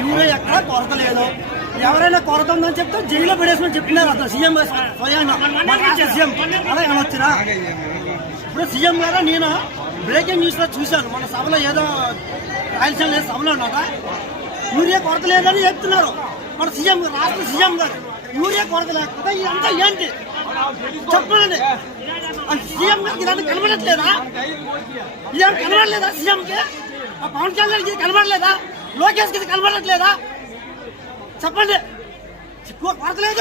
Urea ఎక్కడ కొరత లేదు, ఎవరైనా కొరత ఉందని చెప్తే జైల్లో పడేసుకుని చెప్తున్నారు. అసలు సీఎం సీఎం అలా అనొచ్చురా. ఇప్పుడు సీఎం గారు నేను బ్రేకింగ్ న్యూస్ లో చూశాను, మన సభలో ఏదో రాయలసీమ లేదు సభలో ఉన్నారా, యూరియా కొరత లేదని చెప్తున్నారు మన సీఎం రాష్ట్ర సీఎం గారు. యూరియా కొరత లేకపోతే ఇదంతా ఏంటి చెప్పండి. సీఎం గారికి ఇదంతా కనబడట్లేదా? ఇదేం కనబడలేదా సీఎంకి? పవన్ కళ్యాణ్కి ఇది కనబడలేదా? లోకేష్కి ఇది కనబడట్లేదా? చెప్పండి. కొరత లేదు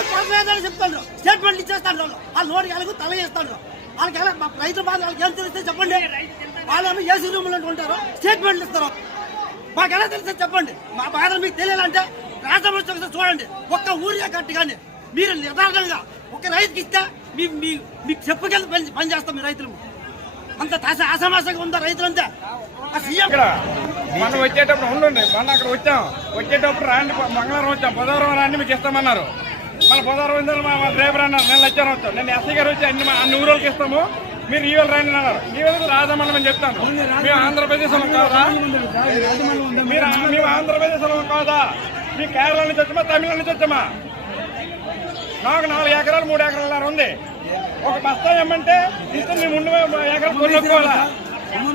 అని చెప్తాను, స్టేట్మెంట్ ఇచ్చేస్తాను. వాళ్ళు నోటికి వాళ్ళకు తల చేస్తాను. వాళ్ళకి రైతుల బాధ వాళ్ళకి ఏం తెలిస్తే చెప్పండి. వాళ్ళేమో ఏసీ రూమ్లో ఉంటారు, స్టేట్మెంట్లు ఇస్తారు. మాకు ఎలా తెలిస్తే చెప్పండి. మా బాధలు మీకు తెలియాలంటే రాష్ట్రంలో చూడండి. ఒక్క ఊరియా కట్టు కానీ మీరు నిర్ధారణంగా ఒక రైతుకి ఇస్తే మీకు చెప్పుకెళ్ళి పని చేస్తాం. మీ రైతులు అంత ఆసమాసంగా ఉందా రైతులంతా? మనం వచ్చేటప్పుడు ఉండండి, మనం అక్కడ వచ్చేటప్పుడు రాండి, మంగళవారం వచ్చాం, బుధవారం రాండి మీకు ఇస్తామన్నారు. మన బుధవారం మా డ్రైవర్ అన్నారు, నేను లచ్చాను వచ్చాం. నేను ఎస్ఐ గారు వచ్చి అన్ని ఊళ్ళకి ఇస్తాము, మీరు ఈ వేళ రాండి అన్నారు. ఈ వేళ రాజమండ్రి అని చెప్తాను. మేము ఆంధ్రప్రదేశ్ కాదా? మేము ఆంధ్రప్రదేశ్ కాదా? మీ కేరళ నుంచి వచ్చామా, తమిళనాడు నుంచి వచ్చామా? నాకు 4 ఎకరాలు 3 ఎకరాలు ఉంది. ఒక బస్తా ఏమంటే ఇస్తే మేము 3 ఎకరాలు కొనుక్కోవాలా?